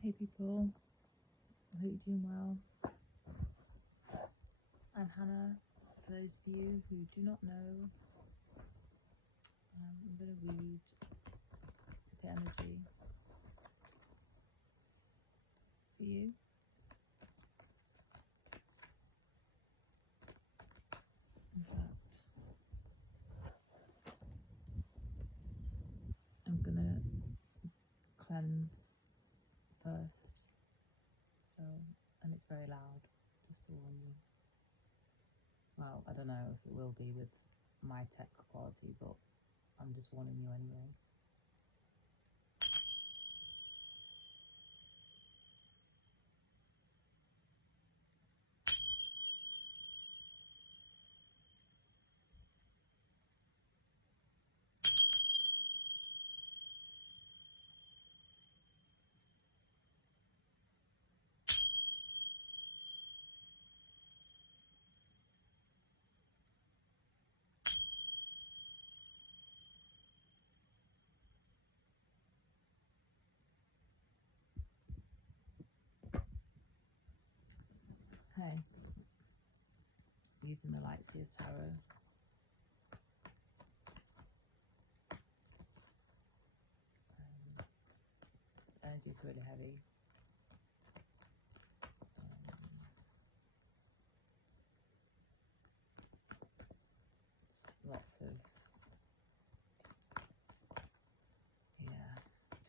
Hey people, I hope you're doing well. I'm Hannah. For those of you who do not know, I'm going to read the energy for you. In fact, I'm going to cleanse first, and it's very loud, just to warn you. Well, I don't know if it will be with my tech quality, but I'm just warning you anyway. Hey, using the Lightseers Tarot. Energy's really heavy. Lots of,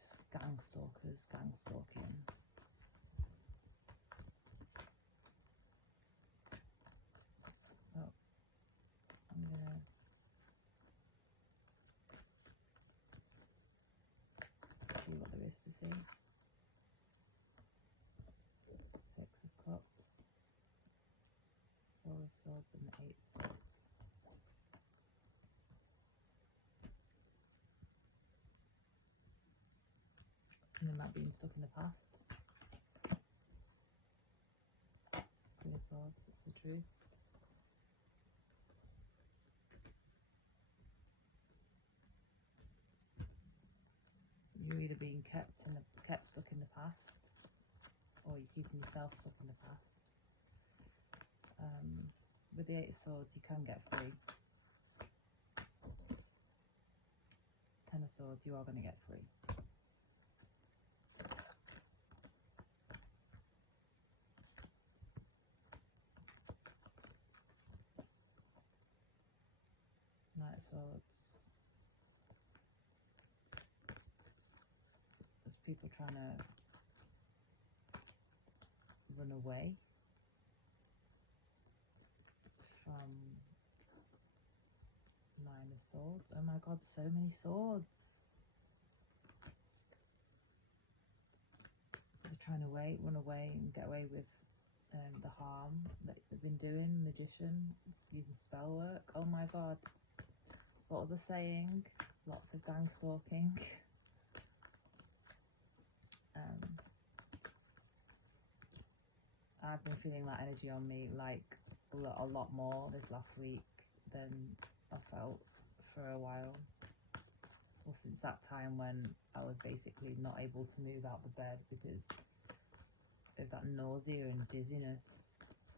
just gang stalkers, gang stalking. Oh, I'm gonna see what there is to see. Six of Cups, Four of Swords, and the Eight of Swords. Something might be stuck in the past. Queen of Swords, that's the truth. You're either being kept stuck in the past, or you're keeping yourself stuck in the past. With the Eight of Swords, you can get free. Ten of Swords, you are going to get free. Knight of Swords. There's people trying to run away from Nine of Swords. Oh my god, so many swords. They're trying to run away and get away with the harm that they've been doing. Magician, using spell work. Oh my god. What was I saying? Lots of gang stalking. I've been feeling that energy on me like a lot more this last week than I felt for a while. Well, since that time when I was basically not able to move out the bed because of that nausea and dizziness.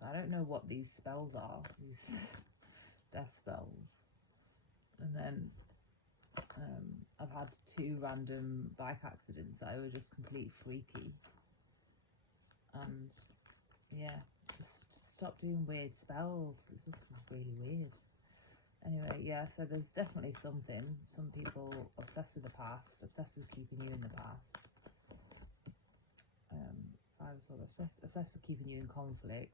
I don't know what these spells are, these death spells. And then I've had 2 random bike accidents that were just completely freaky. And yeah, just stop doing weird spells. It's just really weird. Anyway, yeah, so there's definitely something. Some people obsessed with the past, obsessed with keeping you in the past. Five of Swords, obsessed with keeping you in conflict,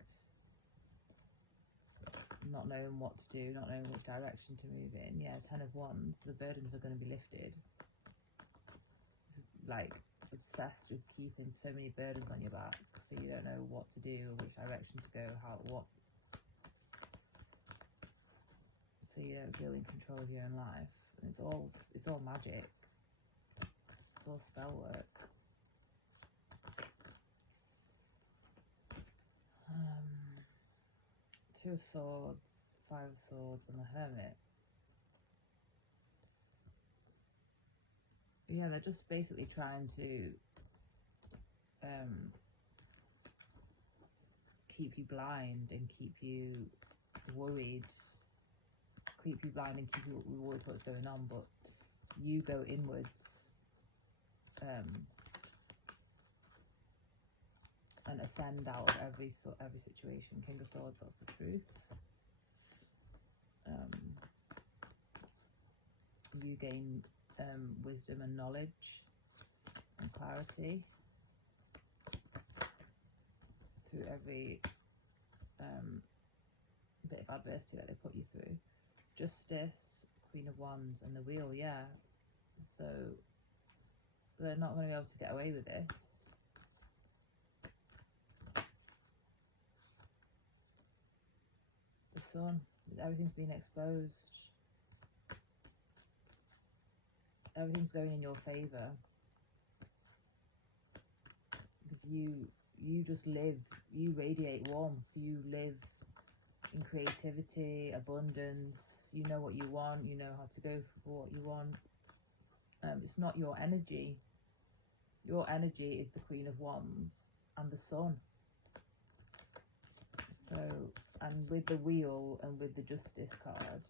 not knowing what to do, not knowing which direction to move in. Yeah, Ten of Wands, the burdens are going to be lifted. Like, obsessed with keeping so many burdens on your back, so you don't know what to do, or which direction to go, so you don't feel in control of your own life. And it's all magic. It's all spell work. Two of Swords, Five of Swords, and the Hermit. Yeah, they're just basically trying to keep you blind and keep you worried, keep you blind and keep you worried what's going on, but you go inwards and ascend out of every situation. King of Swords, that's the truth. You gain wisdom and knowledge and clarity through every bit of adversity that they put you through. Justice, Queen of Wands, and the Wheel, yeah. So they're not going to be able to get away with this. The Sun, everything's been exposed. Everything's going in your favour. Because you just live, you radiate warmth, you live in creativity, abundance, you know what you want, you know how to go for what you want. It's not your energy. Your energy is the Queen of Wands and the Sun. So, and with the Wheel and with the Justice card,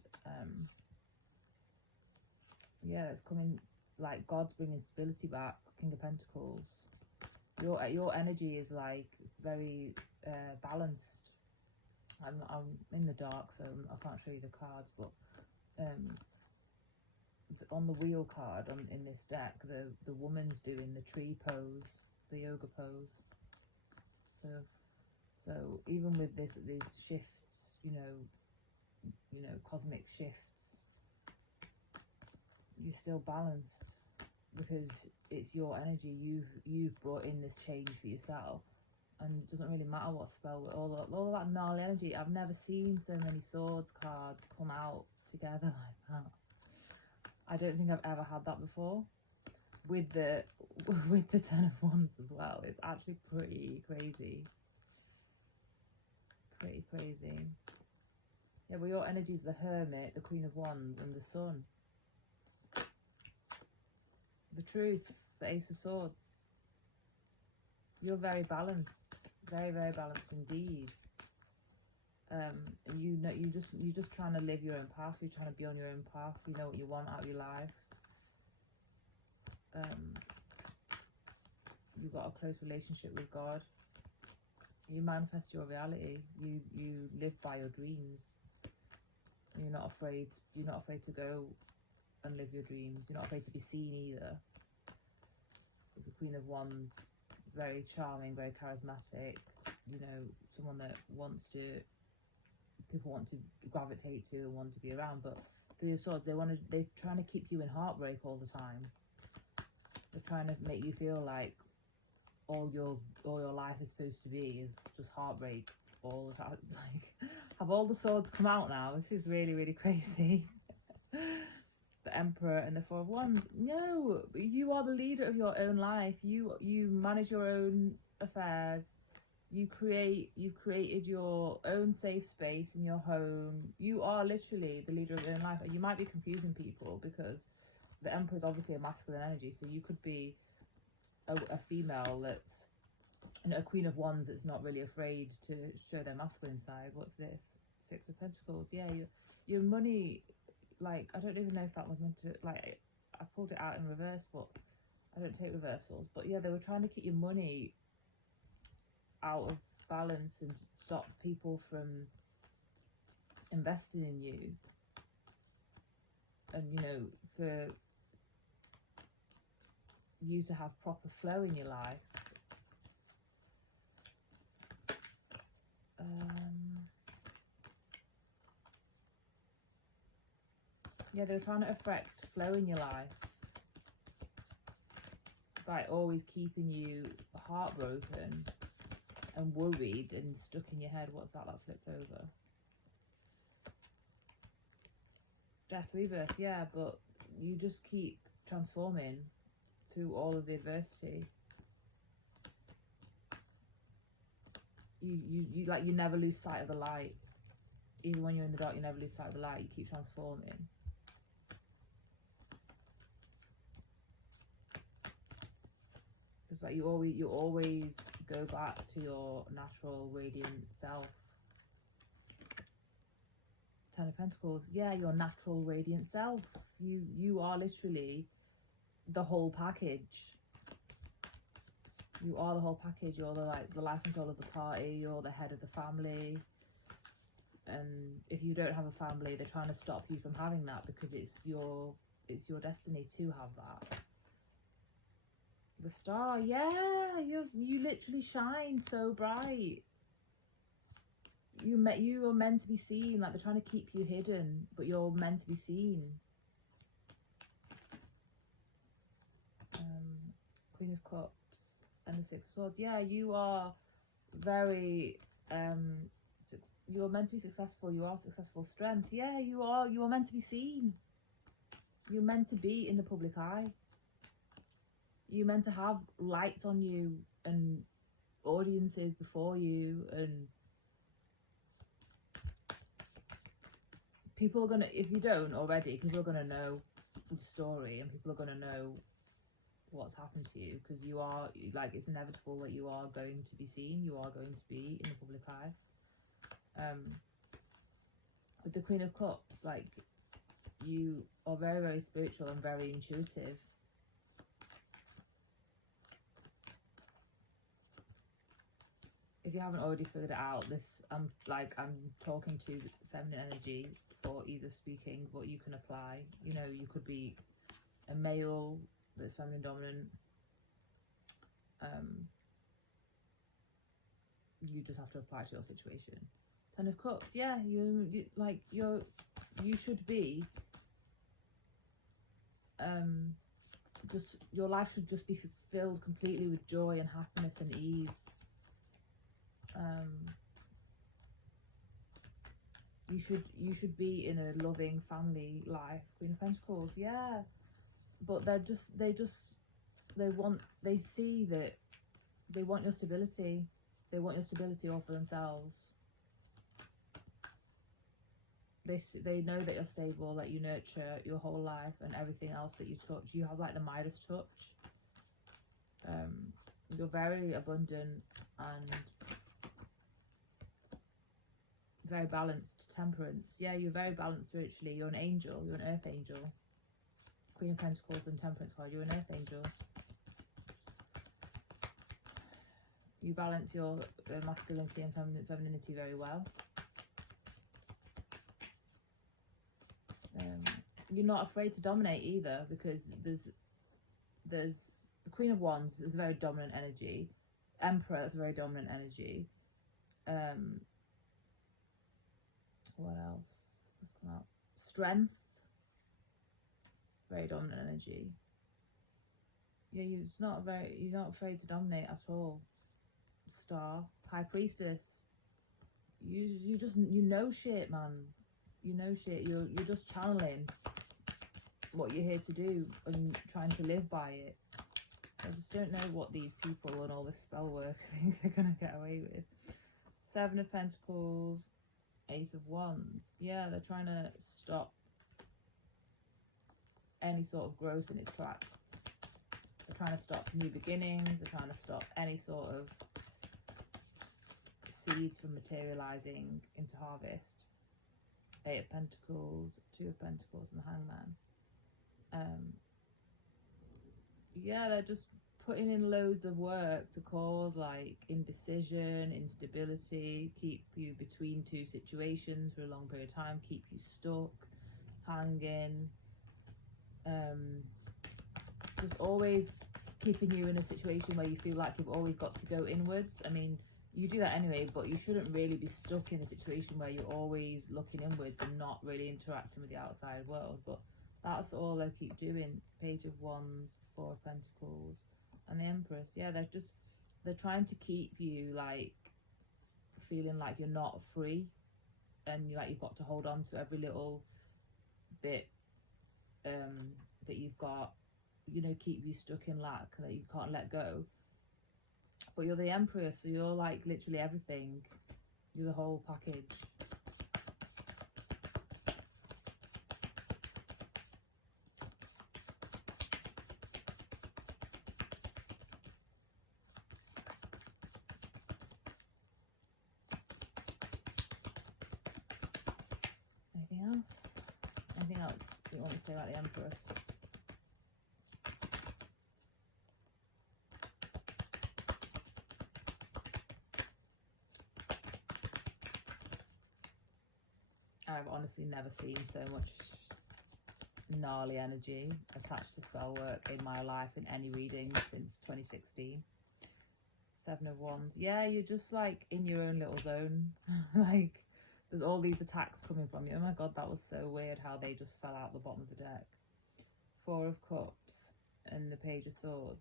yeah, it's coming, like God's bringing stability back. King of Pentacles. Your energy is like very balanced. I'm in the dark, so I can't show you the cards, but on the Wheel card in this deck, the woman's doing the tree pose, the yoga pose. So even with these shifts, you know, cosmic shifts, you're still balanced because it's your energy. You've brought in this change for yourself, and it doesn't really matter what spell, all that gnarly energy. I've never seen so many swords cards come out together like that. I don't think I've ever had that before. With the Ten of Wands as well, it's actually pretty crazy. Pretty crazy. Yeah, well, your energy is the Hermit, the Queen of Wands, and the Sun. The Truth, the Ace of Swords. You're very balanced, very, very balanced indeed. You know, you're just trying to live your own path. You're trying to be on your own path. You know what you want out of your life. You've got a close relationship with God. You manifest your reality. You live by your dreams. You're not afraid. You're not afraid to go and live your dreams. You're not afraid to be seen either. The Queen of Wands, very charming, very charismatic. You know, someone that people want to gravitate to and want to be around. But Three of Swords, they're trying to keep you in heartbreak all the time. They're trying to make you feel like all your life is supposed to be is just heartbreak all the time. Like, have all the swords come out now? This is really, really crazy. The Emperor and the Four of Wands. No, you are the leader of your own life. You manage your own affairs. You've created your own safe space in your home. You are literally the leader of your own life. And you might be confusing people because the Emperor is obviously a masculine energy, so you could be a female that's, you know, a Queen of Wands that's not really afraid to show their masculine side. What's this? Six of Pentacles. Yeah, your money, like, I don't even know if that was meant to, like, I pulled it out in reverse, but I don't take reversals. But yeah, they were trying to keep your money out of balance and stop people from investing in you, and, you know, for you to have proper flow in your life. Yeah, they're trying to affect flow in your life by always keeping you heartbroken and worried and stuck in your head. What's that flipped over? Death, rebirth, yeah, but you just keep transforming through all of the adversity. You never lose sight of the light. Even when you're in the dark, you never lose sight of the light. You keep transforming. The Just like you always go back to your natural radiant self. Ten of Pentacles, yeah, your natural radiant self. You are literally the whole package. You are the whole package. You're the life and soul of the party. You're the head of the family. And if you don't have a family, they're trying to stop you from having that, because it's your destiny to have that. The Star, yeah, you literally shine so bright. You are meant to be seen. Like, they're trying to keep you hidden, but you're meant to be seen. Queen of Cups and the Six of Swords. Yeah, you are very you're meant to be successful. You are successful. Strength. Yeah, you are meant to be seen. You're meant to be in the public eye. You're meant to have lights on you and audiences before you, and people are gonna, if you don't already, people are gonna know the story, and people are gonna know what's happened to you, because you are, like, it's inevitable that you are going to be seen. You are going to be in the public eye. With the Queen of Cups, like, you are very, very spiritual and very intuitive. If you haven't already figured it out, this, I'm talking to feminine energy for ease of speaking, but you can apply. You know, you could be a male that's feminine dominant. You just have to apply to your situation. Ten of Cups, yeah, you should be just, your life should just be filled completely with joy and happiness and ease. You should be in a loving family life. Queen of Pentacles, yeah, but they see that they want your stability. They want your stability all for themselves. They know that you're stable, that you nurture your whole life, and everything else that you touch. You have like the Midas touch. You're very abundant and very balanced. Temperance, yeah, you're very balanced spiritually. You're an angel. You're an earth angel. Queen of Pentacles and Temperance card. You're an earth angel. You balance your masculinity and femininity very well. You're not afraid to dominate either, because there's the Queen of Wands is a very dominant energy. Emperor is a very dominant energy. What else? Let's come out. Strength, very dominant energy. Yeah, you're not afraid to dominate at all. Star, High Priestess. You know shit, man. You know shit. You're just channeling what you're here to do and trying to live by it. I just don't know what these people and all this spell work think they're gonna get away with. Seven of Pentacles, Ace of Wands. Yeah, they're trying to stop any sort of growth in its tracks. They're trying to stop new beginnings. They're trying to stop any sort of seeds from materializing into harvest. Eight of Pentacles, Two of Pentacles, and the Hangman. Yeah, they're just putting in loads of work to cause like indecision, instability, keep you between two situations for a long period of time, keep you stuck, hanging, just always keeping you in a situation where you feel like you've always got to go inwards. I mean, you do that anyway, but you shouldn't really be stuck in a situation where you're always looking inwards and not really interacting with the outside world. But that's all they keep doing. Page of Wands, Four of Pentacles, and the Empress. Yeah, they're trying to keep you like feeling like you're not free, and like you've got to hold on to every little bit that you've got, you know, keep you stuck in lack that you can't let go. But you're the Empress, so you're like literally everything. You're the whole package. anything else you want me to say about the Empress? I've honestly never seen so much gnarly energy attached to spell work in my life in any reading since 2016. Seven of Wands. Yeah, you're just like in your own little zone. Like there's all these attacks coming from you. Oh my god, that was so weird how they just fell out the bottom of the deck. Four of Cups and the Page of Swords.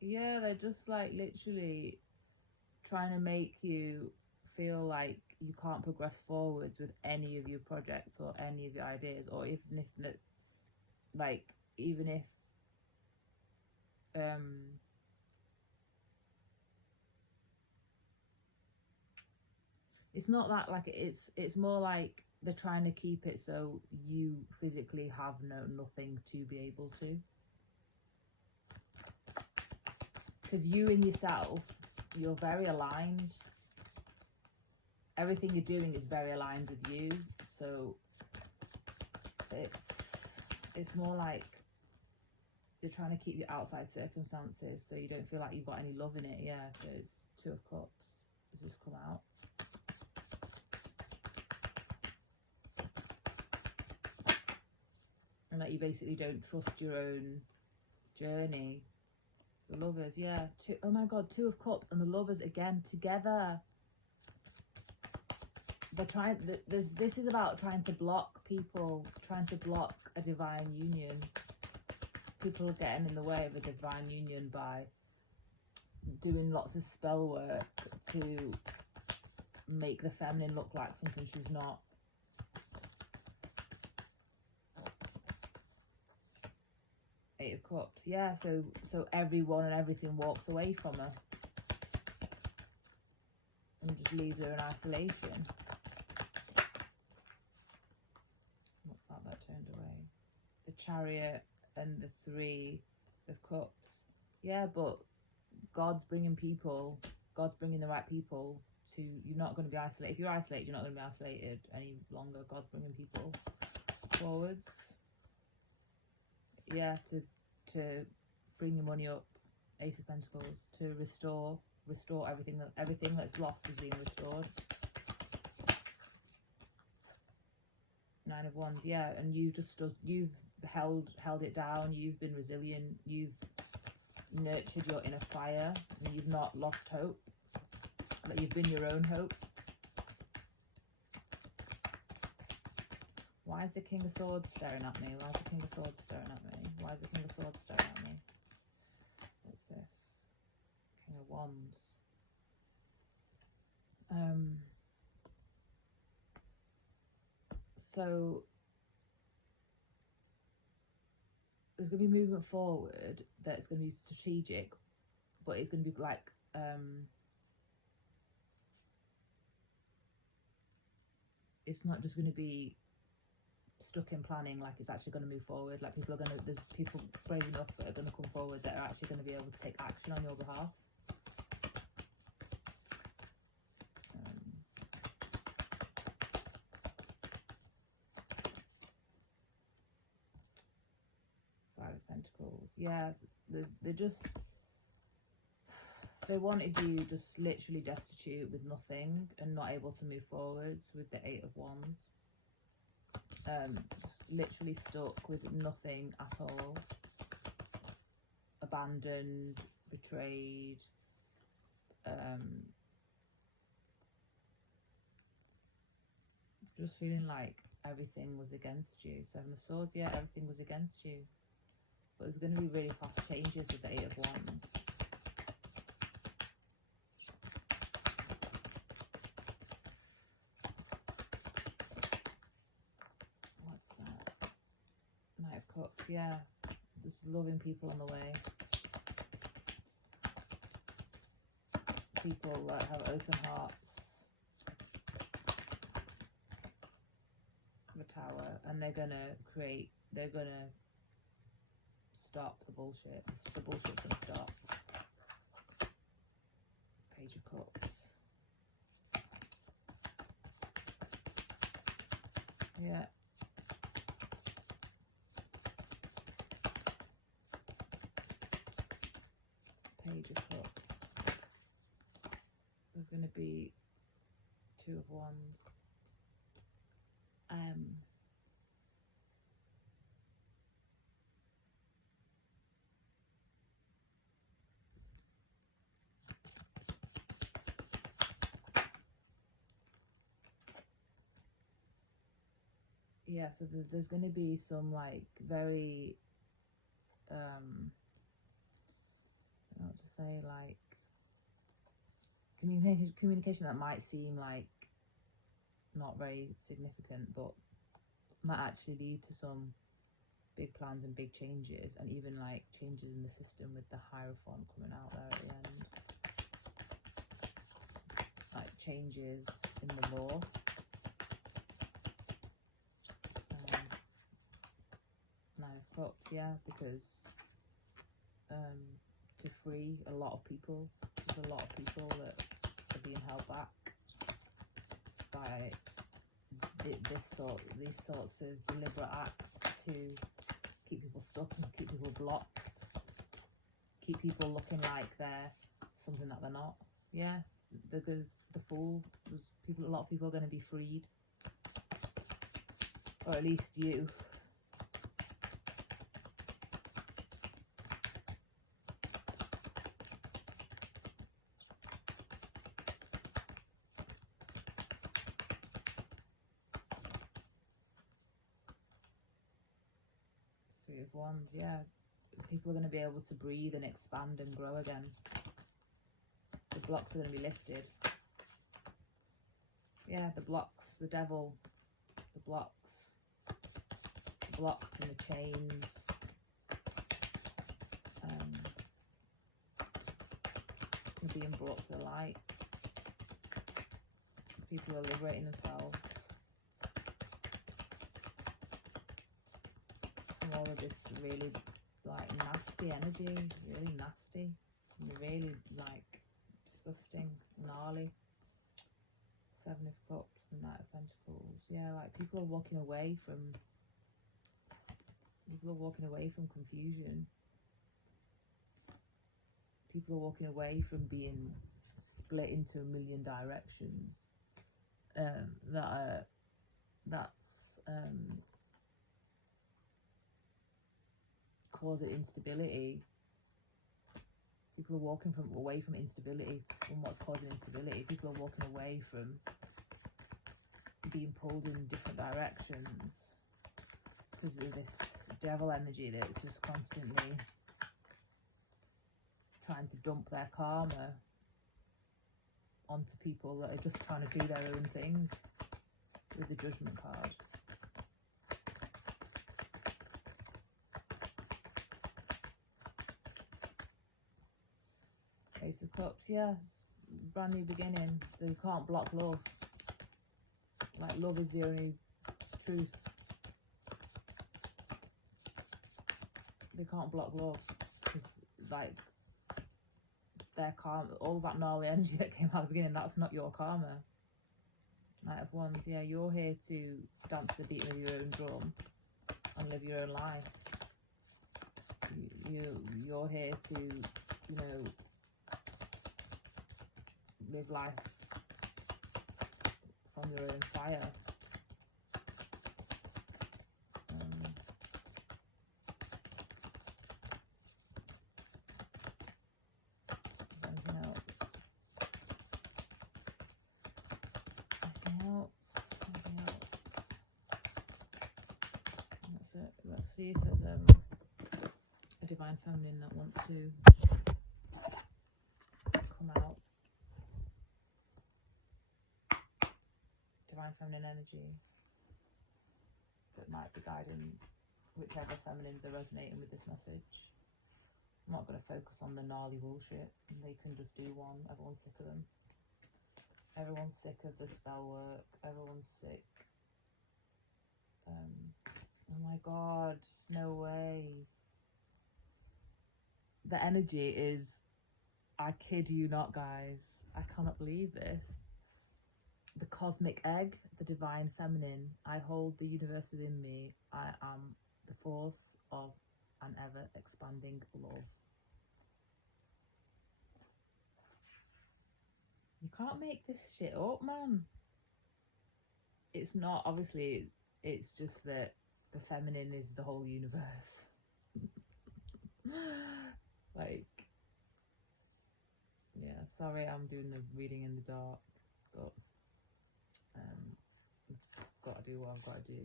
Yeah, they're just like literally trying to make you feel like you can't progress forwards with any of your projects or any of your ideas, or even if like even if it's not that, like it's more like they're trying to keep it so you physically have nothing to be able to, because you in yourself, you're very aligned. Everything you're doing is very aligned with you, so it's more like they're trying to keep you outside circumstances so you don't feel like you've got any love in it. Yeah, so it's Two of Cups has just come out. And that you basically don't trust your own journey. The Lovers, yeah. Oh my god, Two of Cups and the Lovers again together. They're trying. This is about trying to block people, trying to block a divine union. People are getting in the way of a divine union by doing lots of spell work to make the feminine look like something she's not. Eight of Cups, yeah. So everyone and everything walks away from her and just leaves her in isolation. What's that? That turned away. The Chariot and the Three of Cups. Yeah, but God's bringing people. God's bringing the right people to. You're not going to be isolated. If you're isolated, you're not going to be isolated any longer. God's bringing people forwards. Yeah, to bring your money up. Ace of Pentacles. To restore everything that's lost is being restored. Nine of Wands, yeah, and you've held it down. You've been resilient. You've nurtured your inner fire, and you've not lost hope. That you've been your own hope. Why is the King of Swords staring at me? Why is the King of Swords staring at me? Why is the King of Swords staring at me? What's this? King of Wands. So there's going to be movement forward that's going to be strategic, but it's going to be like it's not just going to be stuck in planning. Like it's actually going to move forward. Like there's people brave enough that are going to come forward that are actually going to be able to take action on your behalf. Five of Pentacles. Yeah, they wanted you just literally destitute with nothing and not able to move forwards with the Eight of Wands. Just literally stuck with nothing at all. Abandoned, betrayed, just feeling like everything was against you. Seven of Swords, yeah, everything was against you. But there's going to be really fast changes with the Eight of Wands. What's that? Knight of Cups, yeah. Just loving people on the way. People that have open hearts. The Tower, and they're gonna stop the bullshit. The bullshit's gonna stop. Page of Cups. Yeah. Page of Cups. There's going to be Two of Wands. Yeah, so there's going to be some like very I don't know what to say, like communication that might seem like not very significant, but might actually lead to some big plans and big changes, and even like changes in the system with the Hierophant coming out there at the end, like changes in the law. Nine of Cups, yeah, because to free a lot of people, there's a lot of people that are being held back by these sorts of deliberate acts to keep people stuck and keep people blocked, keep people looking like they're something that they're not. Yeah, because the Fool, a lot of people are going to be freed, or at least you. Three of Wands, yeah. People are going to be able to breathe and expand and grow again. The blocks are going to be lifted. Yeah, the blocks, the Devil, the blocks and the chains. Are being brought to the light. People are liberating themselves from all of this really like nasty energy, really nasty, and really like disgusting, gnarly. Seven of Cups, the Knight of Pentacles. Yeah, like people are walking away from confusion. People are walking away from being split into a million directions. That's causing instability. People are walking away from instability, from what's causing instability. People are walking away from being pulled in different directions because of this Devil energy that's just constantly trying to dump their karma onto people that are just trying to do their own thing with the Judgment card. Ace of Cups, yeah, brand new beginning. They can't block love. Like, love is the only truth. They can't block love. Because, like, their karma, all that gnarly energy that came out at the beginning, that's not your karma. Knight of Wands, yeah, you're here to dance the beat of your own drum and live your own life. You're here to, you know, live life from your own fire. Anything else? That's it. Let's see if there's a Divine Feminine that wants to come out. Divine Feminine energy that might be guiding whichever feminines are resonating with this message. I'm not going to focus on the gnarly bullshit. They can just do one. Everyone's sick of them. Everyone's sick of the spell work. Everyone's sick. Oh my god, no way. The energy is, I kid you not, guys. I cannot believe this. The cosmic egg, the Divine Feminine. I hold the universe within me. I am the force of an ever expanding love. can't make this shit up, man. It's not, obviously, it's just that the feminine is the whole universe. Like, yeah, sorry I'm doing the reading in the dark, but I've got to do what I've got to do.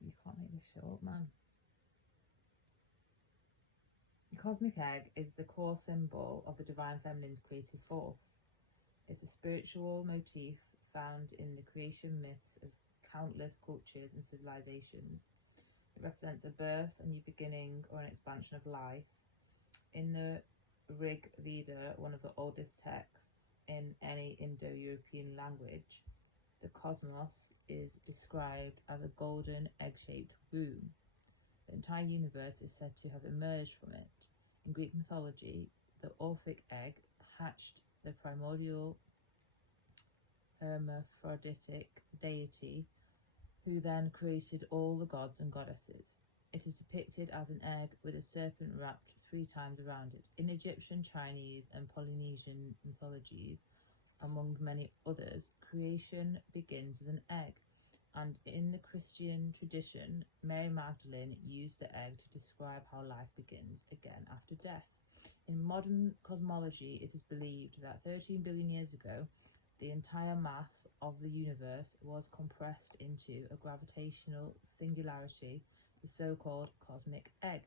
You can't make this shit up, man. The cosmic egg is the core symbol of the divine feminine's creative force. It's a spiritual motif found in the creation myths of countless cultures and civilizations. It represents a birth, a new beginning, or an expansion of life. In the Rig Veda, one of the oldest texts in any Indo-European language, the cosmos is described as a golden egg-shaped womb. The entire universe is said to have emerged from it. In Greek mythology, the Orphic egg hatched the primordial hermaphroditic deity who then created all the gods and goddesses. It is depicted as an egg with a serpent wrapped 3 times around it. In Egyptian, Chinese, and Polynesian mythologies, among many others, creation begins with an egg, and in the Christian tradition, Mary Magdalene used the egg to describe how life begins again after death. In modern cosmology, it is believed that 13 billion years ago, the entire mass of the universe was compressed into a gravitational singularity, the so-called cosmic egg,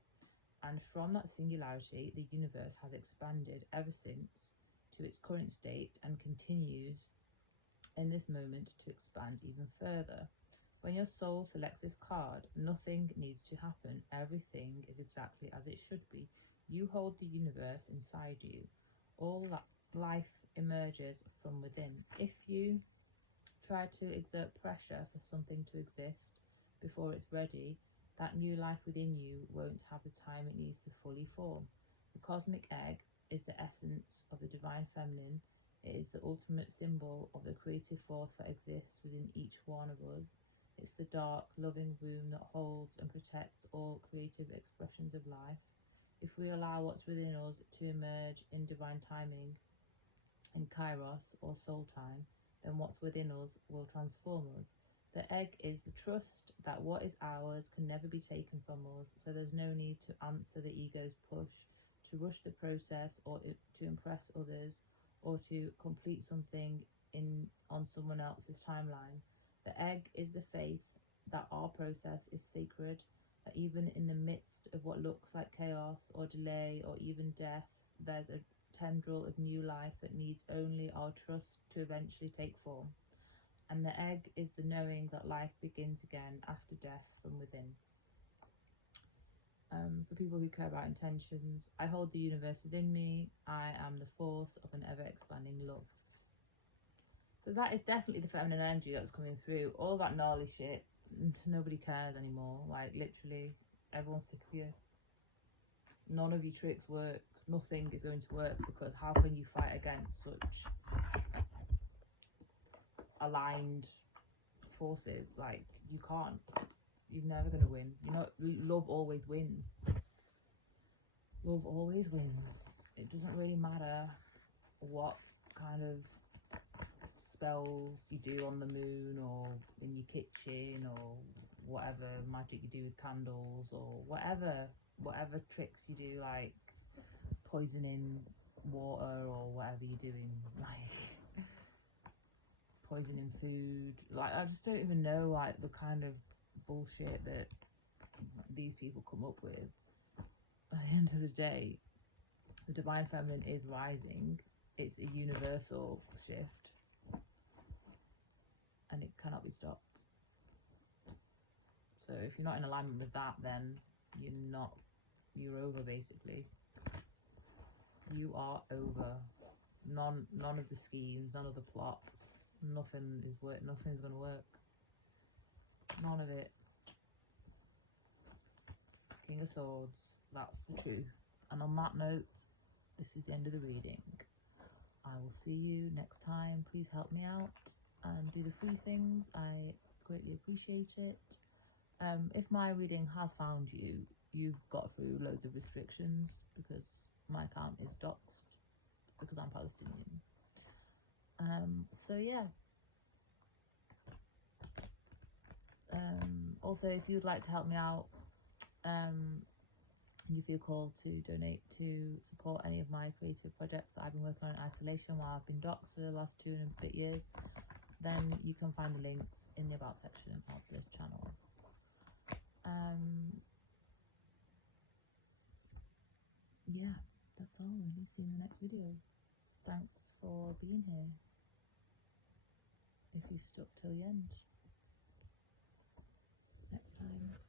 and from that singularity, the universe has expanded ever since to its current state and continues in this moment to expand even further. When your soul selects this card, nothing needs to happen. Everything is exactly as it should be. You hold the universe inside you. All life emerges from within. If you try to exert pressure for something to exist before it's ready, that new life within you won't have the time it needs to fully form. The cosmic egg is the essence of the divine feminine. It is the ultimate symbol of the creative force that exists within each one of us. It's the dark, loving womb that holds and protects all creative expressions of life. If we allow what's within us to emerge in divine timing, in kairos or soul time, then what's within us will transform us. The egg is the trust that what is ours can never be taken from us, so there's no need to answer the ego's push, to rush the process or to impress others, or to complete something on someone else's timeline. The egg is the faith that our process is sacred, that even in the midst of what looks like chaos or delay or even death, there's a tendril of new life that needs only our trust to eventually take form. And the egg is the knowing that life begins again after death from within. For people who care about intentions, I hold the universe within me. I am the force of an ever-expanding love. So that is definitely the feminine energy that's coming through. All that gnarly shit, nobody cares anymore. Like, literally, everyone's sick of you. None of your tricks work. Nothing is going to work, because how can you fight against such aligned forces? Like, you can't. You're never going to win. Love always wins. Love always wins. It doesn't really matter what kind of spells you do on the moon or in your kitchen or whatever magic you do with candles or whatever tricks you do, like poisoning water or whatever you're doing, like poisoning food. Like, I just don't even know, like, the kind of bullshit that these people come up with. At the end of the day, the divine feminine is rising. It's a universal shift, and it cannot be stopped. So if you're not in alignment with that, then you're over, basically. You are over. None of the schemes, none of the plots, nothing's gonna work. None of it. King of Swords, that's the truth. And on that note, this is the end of the reading. I will see you next time. Please help me out and do the free things. I greatly appreciate it. If my reading has found you, you've got through loads of restrictions, because my account is doxed because I'm Palestinian. So yeah. Also, if you'd like to help me out, you feel called to donate to support any of my creative projects that I've been working on in isolation while I've been doxed for the last 2 and a bit years, then you can find the links in the about section of this channel. Yeah, that's all really. See you in the next video. Thanks for being here, if you stuck till the end. Next time.